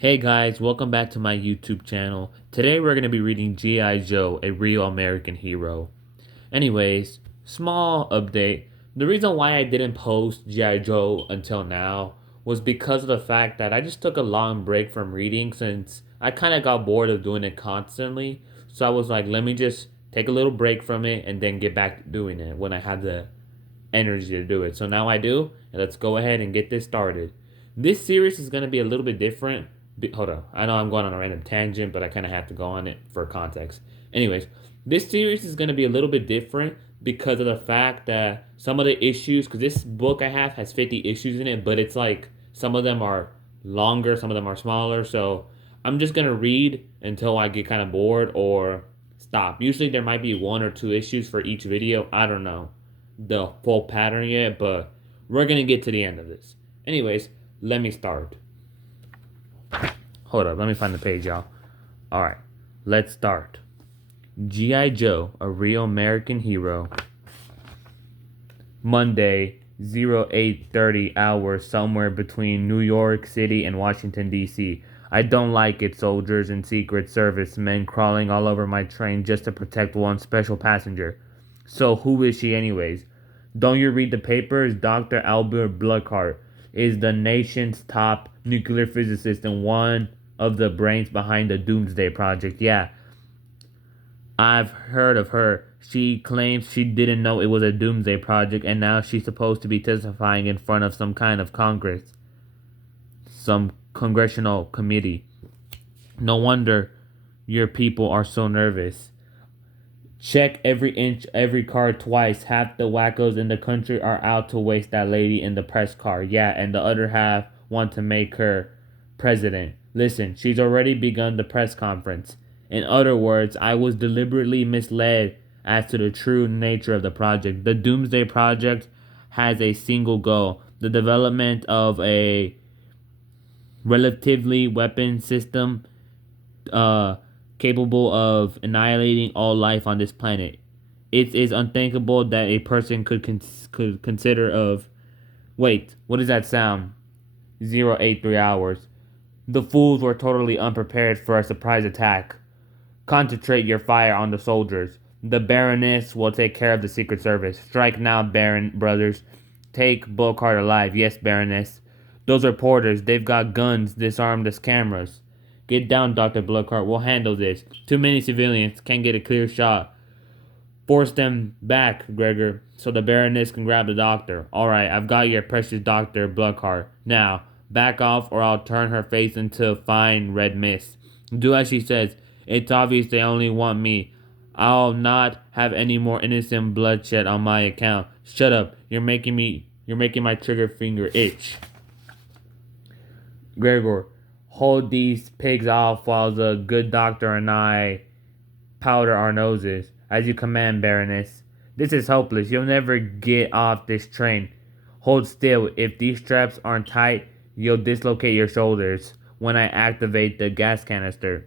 Hey guys, welcome back to my YouTube channel. Today we're going to be reading G.I Joe, a real American hero. Anyways, small update. The reason why I didn't post G.I Joe until now was because of the fact that I just took a long break from reading since I kind of got bored of doing it constantly. So I was like, let me just take a little break from it and then get back to doing it when I had the energy to do it. So now I do, and let's go ahead and get this started. This series is going to be a little bit different. Hold on. I know I'm going on a random tangent, but I kind of have to go on it for context. Anyways, this series is going to be a little bit different because of the fact that some of the issues, because this book I have has 50 issues in it, but it's like some of them are longer, some of them are smaller. So I'm just going to read until I get kind of bored or stop. Usually there might be one or two issues for each video. I don't know the full pattern yet, but we're gonna get to the end of this. Anyways, let me start. Hold up, let me find the page, y'all. Alright, let's start. G.I. Joe, a real American hero. Monday, 0830 hours, somewhere between New York City and Washington, D.C. I don't like it, soldiers and Secret Service men crawling all over my train just to protect one special passenger. So who is she anyways? Don't you read the papers? Dr. Albert Bluckhart is the nation's top nuclear physicist and one of the brains behind the Doomsday Project. Yeah, I've heard of her. She claims she didn't know it was a doomsday project, and now she's supposed to be testifying in front of some kind of Congress, some congressional committee. No wonder your people are so nervous. Check every inch, every car twice. Half the wackos in the country are out to waste that lady in the press car. Yeah, and the other half want to make her president. Listen, she's already begun the press conference. In other words, I was deliberately misled as to the true nature of the project. The Doomsday Project has a single goal: the development of a relatively weapon system uh, capable of annihilating all life on this planet. It is unthinkable that a person could consider of. Wait, what does that sound? 083 hours. The fools were totally unprepared for a surprise attack. Concentrate your fire on the soldiers. The Baroness will take care of the Secret Service. Strike now, Baron brothers. Take Bullcart alive. Yes, Baroness. Those reporters, they've got guns disarmed as cameras. Get down, Dr. Bloodcart. We'll handle this. Too many civilians can't get a clear shot. Force them back, Gregor, so the Baroness can grab the doctor. Alright, I've got your precious Dr. Bloodcart. Now, back off or I'll turn her face into fine red mist. Do as she says. It's obvious they only want me. I'll not have any more innocent bloodshed on my account. Shut up. You're making my trigger finger itch. Gregor, hold these pigs off while the good doctor and I powder our noses. As you command, Baroness. This is hopeless. You'll never get off this train. Hold still. If these straps aren't tight, you'll dislocate your shoulders when I activate the gas canister.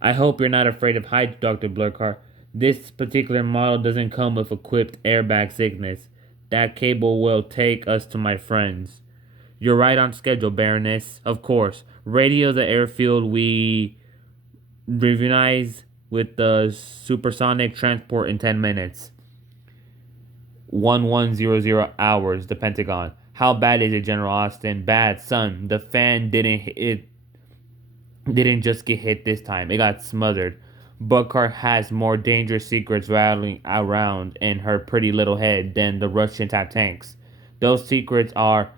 I hope you're not afraid of heights, Dr. Blurcar. This particular model doesn't come with equipped airbag sickness. That cable will take us to my friends. You're right on schedule, Baroness. Of course. Radio the airfield. We reunize with the supersonic transport in 10 minutes. 1100 hours, the Pentagon. How bad is it, General Austin? Bad, son. The fan didn't just get hit this time. It got smothered. Buckar has more dangerous secrets rattling around in her pretty little head than the Russians have tanks. Those secrets are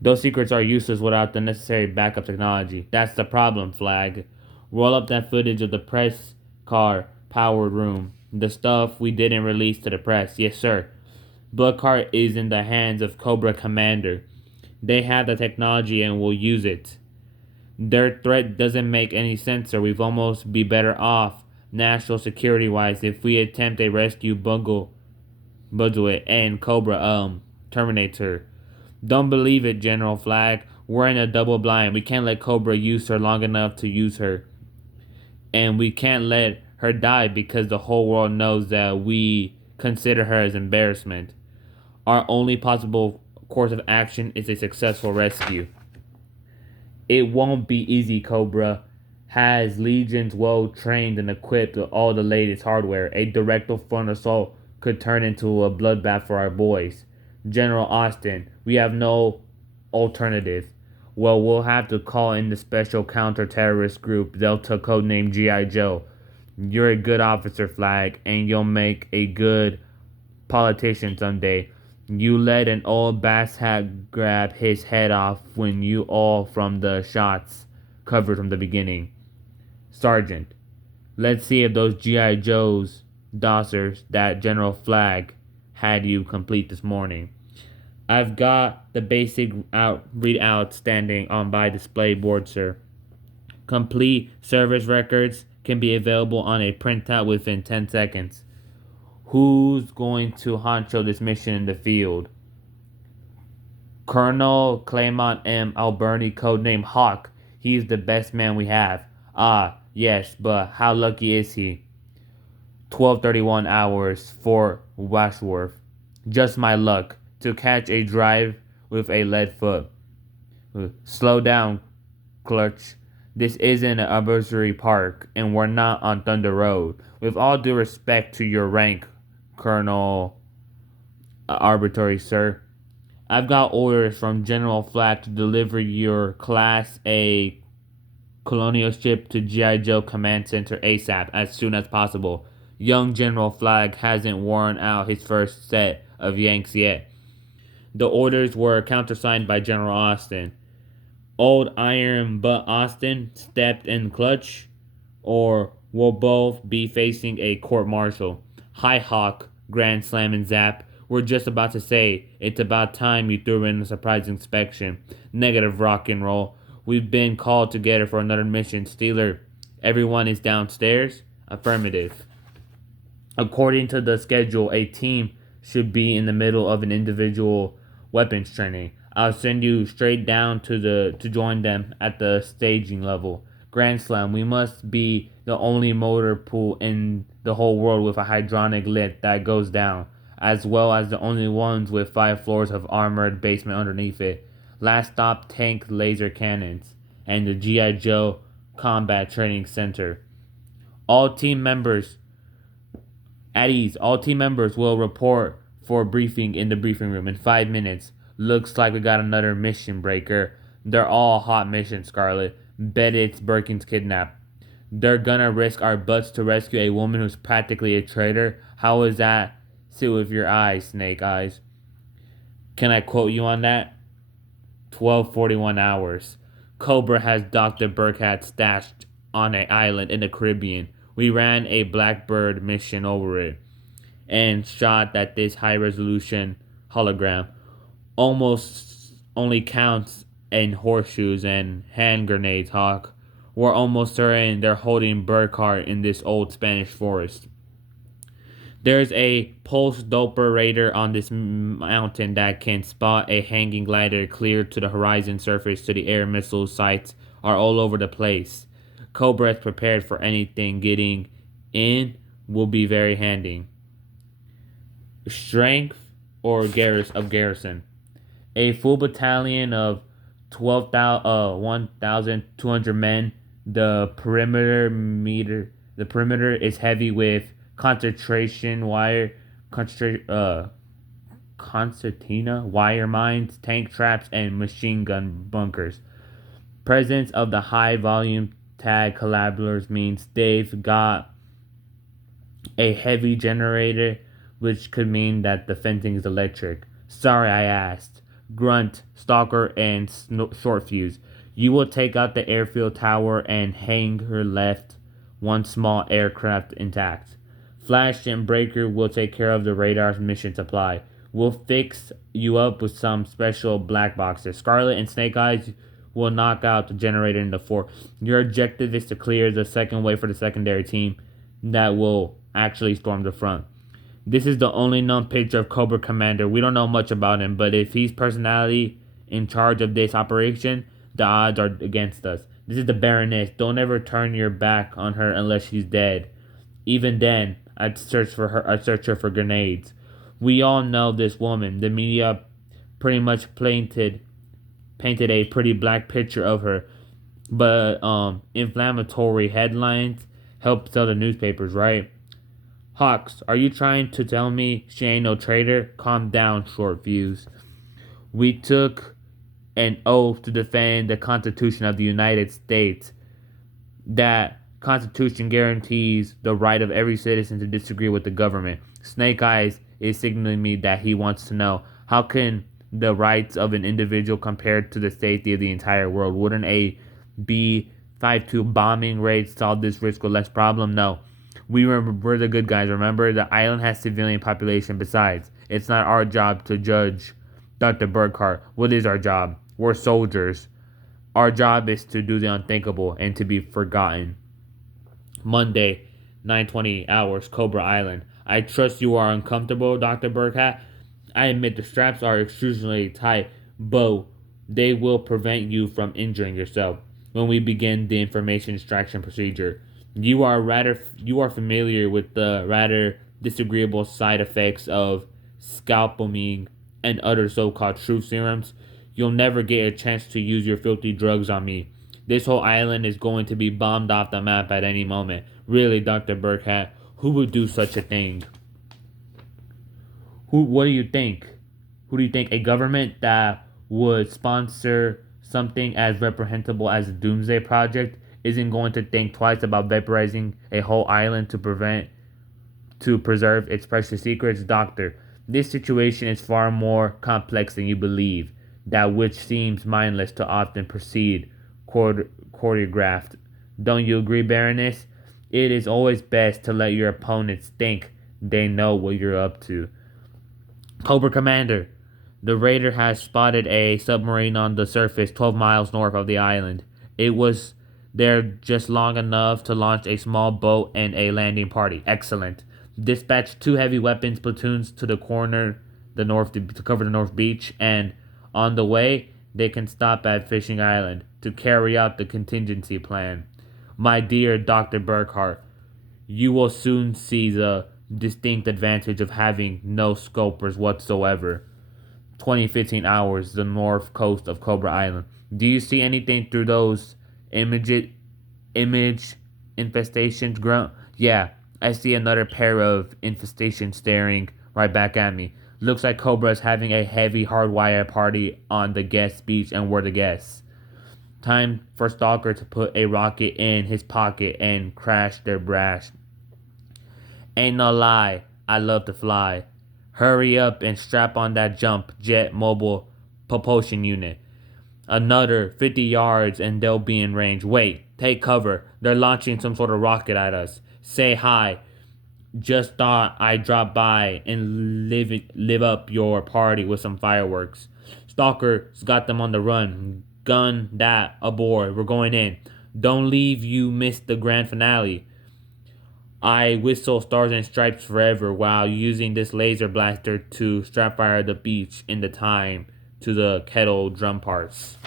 those secrets are useless without the necessary backup technology. That's the problem, Flag. Roll up that footage of the press car powered room. The stuff we didn't release to the press. Yes, sir. Bloodcart is in the hands of Cobra Commander. They have the technology and will use it. Their threat doesn't make any sense, sir. We've almost be better off, national security wise, if we attempt a rescue Budget and Cobra Terminator. Don't believe it, General Flag. We're in a double blind. We can't let Cobra use her long enough to use her. And we can't let her die because the whole world knows that we consider her as embarrassment. Our only possible course of action is a successful rescue. It won't be easy, Cobra. Has legions well trained and equipped with all the latest hardware. A direct front assault could turn into a bloodbath for our boys. General Austin, we have no alternative. Well, we'll have to call in the special counter-terrorist group Delta codename G.I Joe. You're a good officer, Flag, and you'll make a good politician someday. You let an old bass hat grab his head off when you all from the shots covered from the beginning. Sergeant, let's see if those G.I. Joe's dossers that General Flag had you complete this morning. I've got the basic readout standing on by display board, sir. Complete service records can be available on a printout within 10 seconds. Who's going to honcho this mission in the field? Colonel Claymont M. Alberni, codename Hawk. He's the best man we have. Ah, yes, but how lucky is he? 12:31 hours for Washworth. Just my luck to catch a drive with a lead foot. Slow down, Clutch. This isn't an arbitrary park, and we're not on Thunder Road. With all due respect to your rank, Colonel Arbitrary Sir, I've got orders from General Flag to deliver your Class A colonial ship to G.I. Joe Command Center ASAP as soon as possible. Young General Flag hasn't worn out his first set of Yanks yet. The orders were countersigned by General Austin. Old Iron Butt Austin stepped in clutch, or we'll both be facing a court martial. Hi Hawk, Grand Slam and Zap. We're just about to say, it's about time you threw in a surprise inspection. Negative, rock and roll. We've been called together for another mission. Steeler, everyone is downstairs? Affirmative. According to the schedule, a team should be in the middle of an individual weapons training. I'll send you straight down to join them at the staging level. Grand Slam, we must be the only motor pool in the whole world with a hydronic lift that goes down, as well as the only ones with 5 floors of armored basement underneath it. Last stop, tank laser cannons, and the G.I. Joe Combat Training Center. All team members At ease, all team members will report for a briefing in the briefing room in 5 minutes. Looks like we got another mission breaker. They're all hot missions, Scarlet. Bet it's Birkin's kidnap. They're gonna risk our butts to rescue a woman who's practically a traitor. How does that sit with your eyes, Snake Eyes? Can I quote you on that? 12:41 hours. Cobra has Dr. Burkhat stashed on an island in the Caribbean. We ran a Blackbird mission over it and shot that this high resolution hologram almost only counts in horseshoes and hand grenades, Hawk. We're almost certain they're holding Burkhardt in this old Spanish forest. There's a pulse doppler radar on this mountain that can spot a hanging glider clear to the horizon surface to the air missile sites are all over the place. Cobra is prepared for anything. Getting in will be very handy. Strength or garrison. A full battalion of 1,200 men. The perimeter is heavy with concentration wire, concertina wire mines, tank traps, and machine gun bunkers. Presence of the high volume tag collaborators means they've got a heavy generator, which could mean that the fencing is electric. Sorry I asked. Grunt, Stalker, and Short Fuse. You will take out the airfield tower and hangar left one small aircraft intact. Flash and Breaker will take care of the radar's mission supply. We'll fix you up with some special black boxes. Scarlet and Snake Eyes will knock out the generator in the fort. Your objective is to clear the second wave for the secondary team that will actually storm the front. This is the only known picture of Cobra Commander. We don't know much about him, but if he's personality in charge of this operation, the odds are against us. This is the Baroness. Don't ever turn your back on her unless she's dead. Even then, I'd search her for grenades. We all know this woman. The media pretty much painted a pretty black picture of her. But inflammatory headlines help sell the newspapers, right? Hawks, are you trying to tell me she ain't no traitor? Calm down, short fuse. We took an oath to defend the Constitution of the United States. That Constitution guarantees the right of every citizen to disagree with the government. Snake Eyes is signaling me that he wants to know, how can the rights of an individual compare to the safety of the entire world? Wouldn't a B-52 bombing raid solve this risk or less problem? No. We're the good guys, remember? The island has civilian population. Besides, it's not our job to judge Dr. Burkhart. What is our job? We're soldiers. Our job is to do the unthinkable and to be forgotten. Monday, 9:20 hours, Cobra Island. I trust you are uncomfortable, Dr. Burkhat. I admit the straps are extremely tight, but they will prevent you from injuring yourself. When we begin the information extraction procedure, you are familiar with the rather disagreeable side effects of scalpelmine and other so-called truth serums. You'll never get a chance to use your filthy drugs on me. This whole island is going to be bombed off the map at any moment. Really, Dr. Burkhat, who would do such a thing? What do you think? Who do you think? A government that would sponsor something as reprehensible as the Doomsday Project isn't going to think twice about vaporizing a whole island to preserve its precious secrets? Doctor, this situation is far more complex than you believe. That which seems mindless to often proceed choreographed. Don't you agree, Baroness? It is always best to let your opponents think they know what you're up to. Cobra Commander, the raider has spotted a submarine on the surface 12 miles north of the island. It was there just long enough to launch a small boat and a landing party. Excellent. Dispatch 2 heavy weapons platoons to the north to cover the North Beach, and on the way they can stop at Fishing Island to carry out the contingency plan. My dear Dr. Burkhart, you will soon see the distinct advantage of having no scopers whatsoever. 2015 hours, the north coast of Cobra Island. Do you see anything through those image infestations, Grunt? Yeah, I see another pair of infestations staring right back at me. Looks like Cobra is having a heavy hardwire party on the guest beach, and we're the guests. Time for Stalker to put a rocket in his pocket and crash their brash. Ain't no lie, I love to fly. Hurry up and strap on that jump jet mobile propulsion unit. Another 50 yards and they'll be in range. Wait, take cover. They're launching some sort of rocket at us. Say hi. Just thought I'd drop by and live up your party with some fireworks. Stalker's got them on the run. Gun that aboard. We're going in. Don't leave you miss the grand finale. I whistle Stars and Stripes forever while using this laser blaster to strap fire the beach in the time to the kettle drum parts.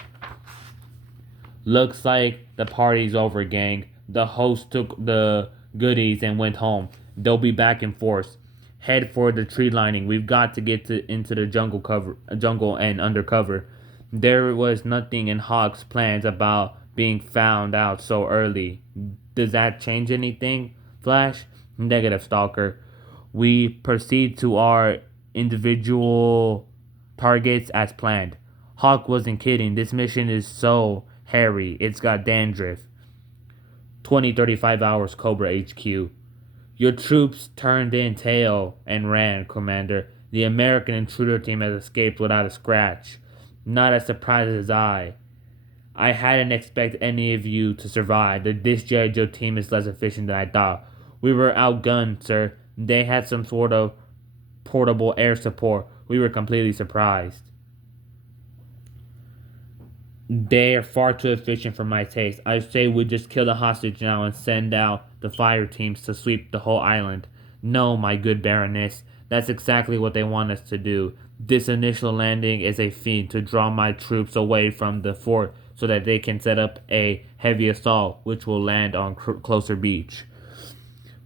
Looks like the party's over, gang. The host took the goodies and went home. They'll be back in force. Head for the tree lining. We've got to get into the jungle and undercover. There was nothing in Hawk's plans about being found out so early. Does that change anything, Flash? Negative, Stalker. We proceed to our individual targets as planned. Hawk wasn't kidding. This mission is so hairy. It's got dandruff. 20-35 hours, Cobra HQ. Your troops turned in tail and ran, Commander. The American intruder team has escaped without a scratch. Not as surprised as I. I hadn't expected any of you to survive. This G.I Joe team is less efficient than I thought. We were outgunned, sir. They had some sort of portable air support. We were completely surprised. They are far too efficient for my taste. I say we just kill the hostage now and send out the fire teams to sweep the whole island. No, my good Baroness. That's exactly what they want us to do. This initial landing is a feat to draw my troops away from the fort so that they can set up a heavy assault which will land on closer beach.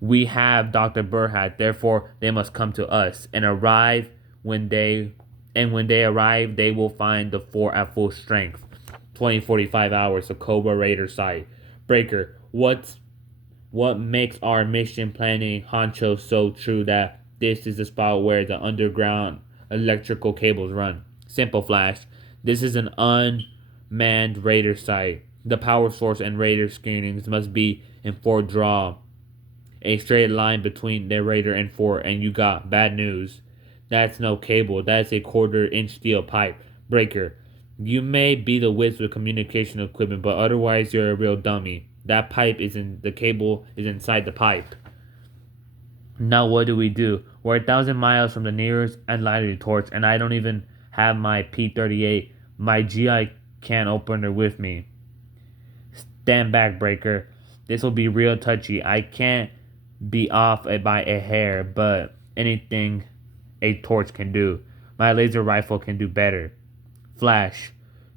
We have Dr. Burhat, therefore they must come to us and arrive when they arrive they will find the fort at full strength. 20:45 hours to Cobra Raider site. Breaker, what makes our mission planning honcho so true that this is the spot where the underground electrical cables run? Simple Flash. This is an unmanned Raider site. The power source and Raider screenings must be in Fort Draw, a straight line between the Raider and Fort, and you got bad news. That's no cable, that's a quarter-inch steel pipe. Breaker. You may be the whiz with communication equipment, but otherwise you're a real dummy. That pipe is in the cable is inside the pipe. Now what do we do? We're 1,000 miles from the nearest unlighted torch, and I don't even have my P-38, my GI can opener with me. Stand back, Breaker. This will be real touchy. I can't be off by a hair, but anything a torch can do, my laser rifle can do better. Flash,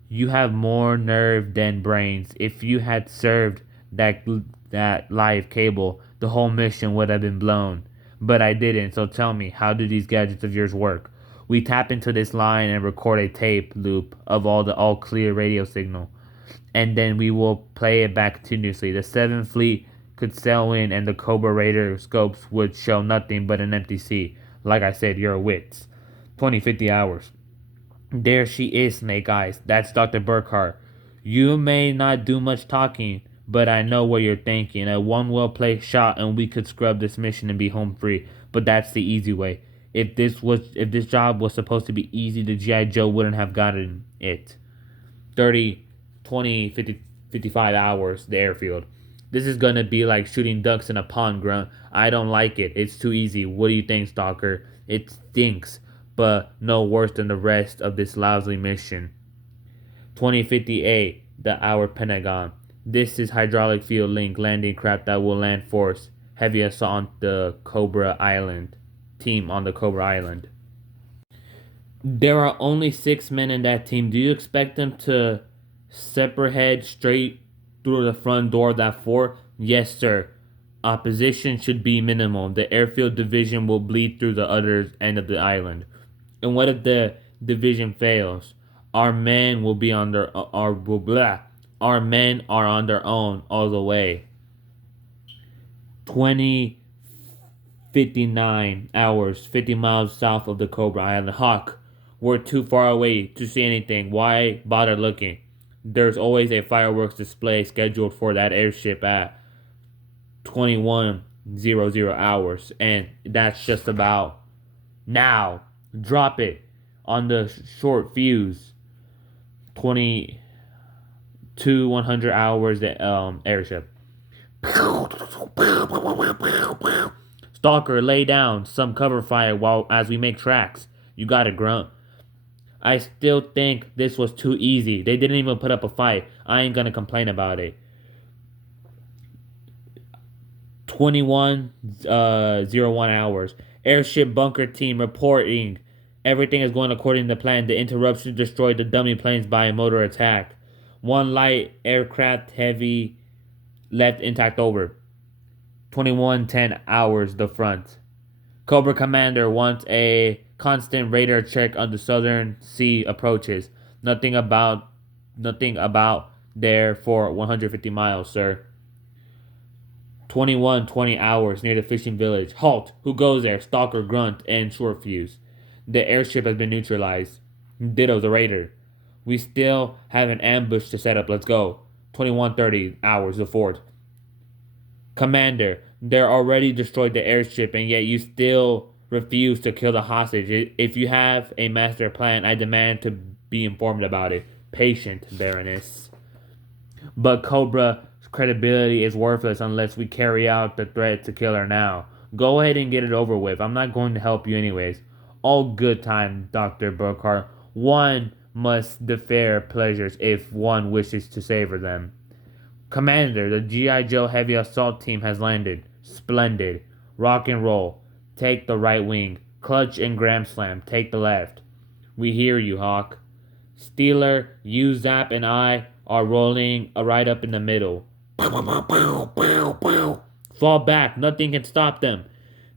you have more nerve than brains. If you had served that live cable, the whole mission would have been blown. But I didn't, so tell me, how do these gadgets of yours work? We tap into this line and record a tape loop of all clear radio signal, and then we will play it back continuously. The 7th Fleet could sail in, and the Cobra Raider scopes would show nothing but an empty sea. Like I said, your wits. 20:50 hours. There she is, Snake Eyes. That's Dr. Burkhart. You may not do much talking, but I know what you're thinking. A one well-placed shot and we could scrub this mission and be home free. But that's the easy way. If this job was supposed to be easy, the G.I Joe wouldn't have gotten it. 30, 20, 50, 55 hours, the airfield. This is gonna be like shooting ducks in a pond, Grunt. I don't like it. It's too easy. What do you think, Stalker? It stinks, but no worse than the rest of this lousy mission. 20:58, the hour Pentagon. This is hydraulic field link landing craft that will land force heavy assault on the Cobra Island. Team on the Cobra Island. There are only 6 men in that team. Do you expect them to separate head straight through the front door of that fort? Yes, sir. Opposition should be minimal. The airfield division will bleed through the other end of the island. And what if the division fails? Our men will be on their Our men are on their own all the way. 20:59 hours, 50 miles south of the Cobra Island. Hawk, we're too far away to see anything. Why bother looking? There's always a fireworks display scheduled for that airship at 21:00 hours, and that's just about now. Drop it on the short fuse. 22:100 hours, the airship. Stalker, lay down some cover fire while as we make tracks. You got it, Grunt. I still think this was too easy. They didn't even put up a fight. I ain't gonna complain about it. 21:01 hours. Airship bunker team reporting. Everything is going according to plan. The interruption destroyed the dummy planes by a motor attack. One light aircraft heavy left intact over. 21:10 hours, the front. Cobra Commander wants a constant radar check on the southern sea approaches. Nothing about there for 150 miles, sir. 21:20 hours near the fishing village. Halt! Who goes there? Stalker, Grunt, and Short Fuse. The airship has been neutralized. Ditto the Raider. We still have an ambush to set up. Let's go. 21:30 hours, the fort. Commander, they're already destroyed the airship, and yet you still refuse to kill the hostage. If you have a master plan, I demand to be informed about it. Patient, Baroness. But Cobra's credibility is worthless unless we carry out the threat to kill her now. Go ahead and get it over with. I'm not going to help you anyways. All good time, Dr. Burkhart. One must defer pleasures if one wishes to savor them. Commander, the G.I Joe Heavy Assault Team has landed. Splendid. Rock and roll. Take the right wing. Clutch and Gram Slam. Take the left. We hear you, Hawk. Steeler, you, Zap, and I are rolling right up in the middle. Fall back. Nothing can stop them.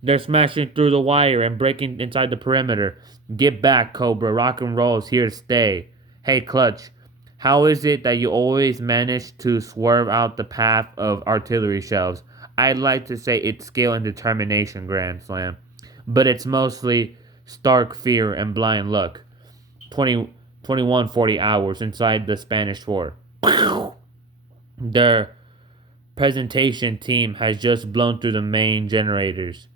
They're smashing through the wire and breaking inside the perimeter. Get back, Cobra. Rock and roll is here to stay. Hey, Clutch. How is it that you always manage to swerve out the path of artillery shells? I'd like to say it's skill and determination, Grand Slam, but it's mostly stark fear and blind luck. 2140 hours inside the Spanish War. Their presentation team has just blown through the main generators.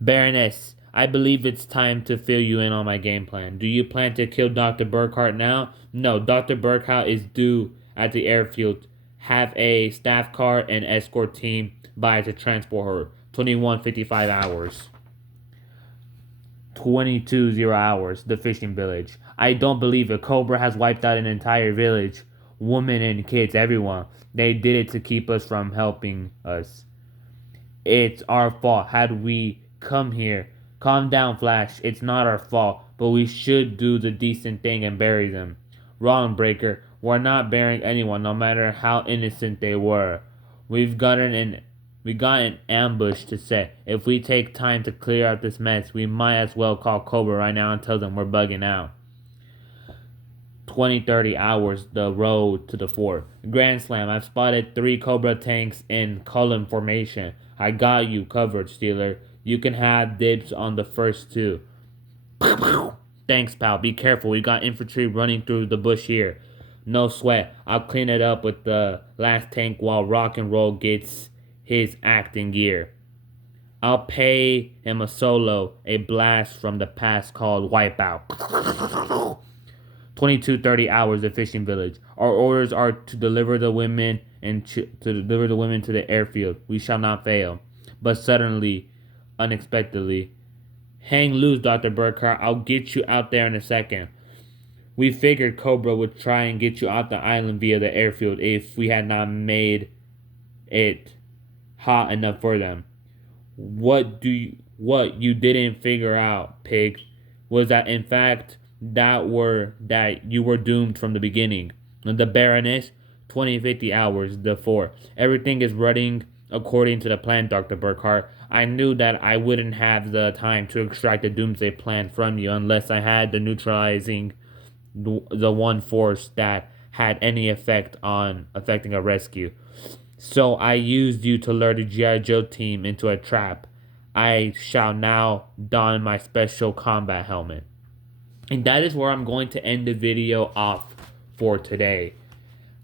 Baroness, I believe it's time to fill you in on my game plan. Do you plan to kill Dr. Burkhart now? No, Dr. Burkhart is due at the airfield. Have a staff car and escort team by to transport her. 2155 hours. 22 hours. The fishing village. I don't believe it. Cobra has wiped out an entire village. Women and kids, everyone. They did it to keep us from helping us. It's our fault. Had we come here. Calm down, Flash. It's not our fault, but we should do the decent thing and bury them. Wrong, Breaker. We're not burying anyone, no matter how innocent they were. We got an ambush to set. If we take time to clear out this mess, we might as well call Cobra right now and tell them we're bugging out. 20-30 hours the road to the fort. Grand Slam, I've spotted 3 Cobra tanks in column formation. I got you covered, Steeler. You can have dibs on the first 2. Thanks, pal. Be careful. We got infantry running through the bush here. No sweat. I'll clean it up with the last tank while Rock and Roll gets his acting gear. I'll pay him a solo, a blast from the past called Wipeout. 22-30 hours the fishing village. Our orders are to deliver the women to the airfield. We shall not fail. But suddenly, unexpectedly, hang loose, Dr. Burkhart. I'll get you out there in a second. We figured Cobra would try and get you off the island via the airfield if we had not made it hot enough for them. What you didn't figure out, pig, was that in fact that you were doomed from the beginning. The Baroness, 20-50 hours, the 4. Everything is running according to the plan, Dr. Burkhart. I knew that I wouldn't have the time to extract the Doomsday Plan from you unless I had the neutralizing the one force that had any effect on affecting a rescue. So I used you to lure the G.I Joe team into a trap. I shall now don my special combat helmet. And that is where I'm going to end the video off for today.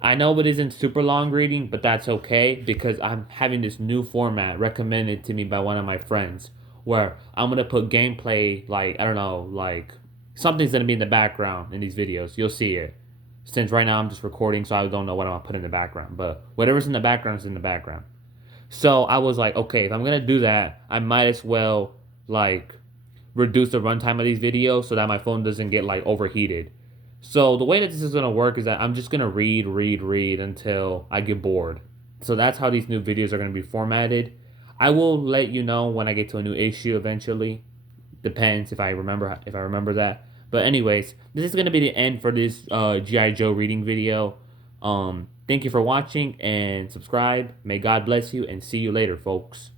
I know it isn't super long reading, but that's okay because I'm having this new format recommended to me by one of my friends where I'm going to put gameplay, something's going to be in the background in these videos. You'll see it. Since right now I'm just recording, so I don't know what I'm going to put in the background. But whatever's in the background is in the background. So I was like, okay, if I'm going to do that, I might as well, reduce the runtime of these videos so that my phone doesn't get, overheated. So the way that this is going to work is that I'm just going to read until I get bored. So that's how these new videos are going to be formatted. I will let you know when I get to a new issue eventually. Depends if I remember that. But anyways, this is going to be the end for this G.I. Joe reading video. Thank you for watching and subscribe. May God bless you and see you later, folks.